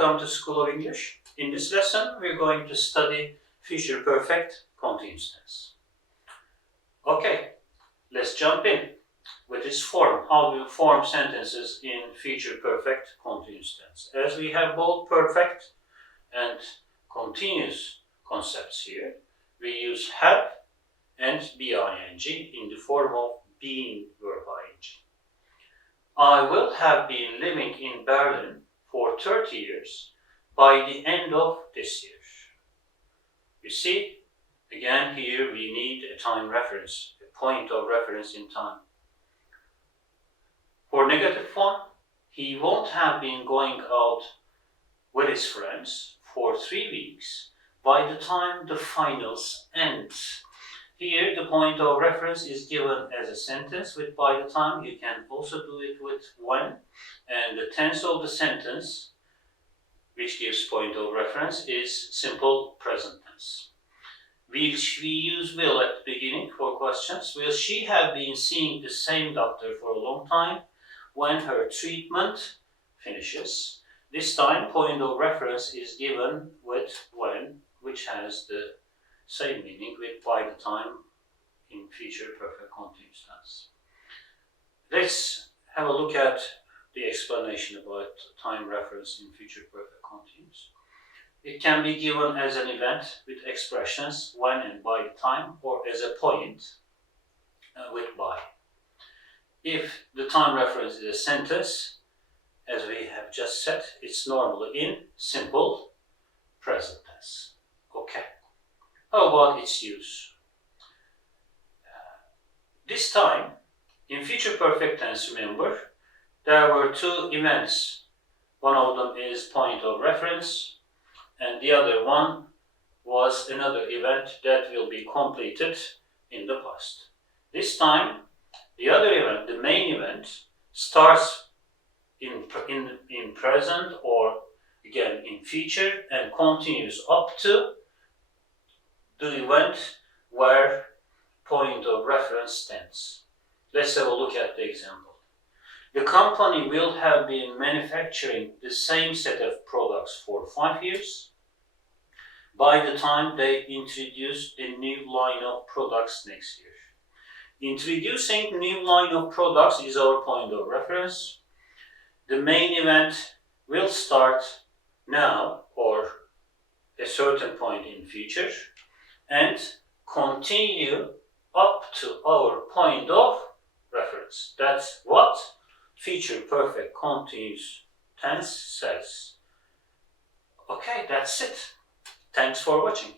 welcome to School of English. In this lesson, we're going to study future perfect continuous tense. Okay, let's jump in with this form. How do you form sentences in future perfect continuous tense? As we have both perfect and continuous concepts here, we use have and bing in the form of being verb ing. I will have been living in Berlin for 30 years by the end of this year. You see, again here we need a time reference, a point of reference in time. For negative form, he won't have been going out with his friends for 3 weeks by the time the finals end. Here the point of reference is given as a sentence with by the time. You can also do it with when, and the tense of the sentence which gives point of reference is simple present tense. We use will at the beginning for questions. Will she have been seeing the same doctor for a long time when her treatment finishes? This time point of reference is given with when, which has the same meaning with by the time in future perfect continuous tense. Let's have a look at the explanation about time reference in future perfect continuous. It can be given as an event with expressions when and by the time, or as a point with by. If the time reference is a sentence, as we have just said, it's normally in simple present tense. Okay. How about its use? This time, in future perfect tense, remember, there were two events. One of them is point of reference, and the other one was another event that will be completed in the past. This time, the other event, the main event, starts in present or again in future and continues up to the event where point of reference stands. Let's have a look at the example. The company will have been manufacturing the same set of products for 5 years by the time they introduce a new line of products next year. Introducing new line of products is our point of reference. The main event will start now or a certain point in future and continue up to our point of reference. That's what future perfect continuous tense says. Okay, that's it. Thanks for watching.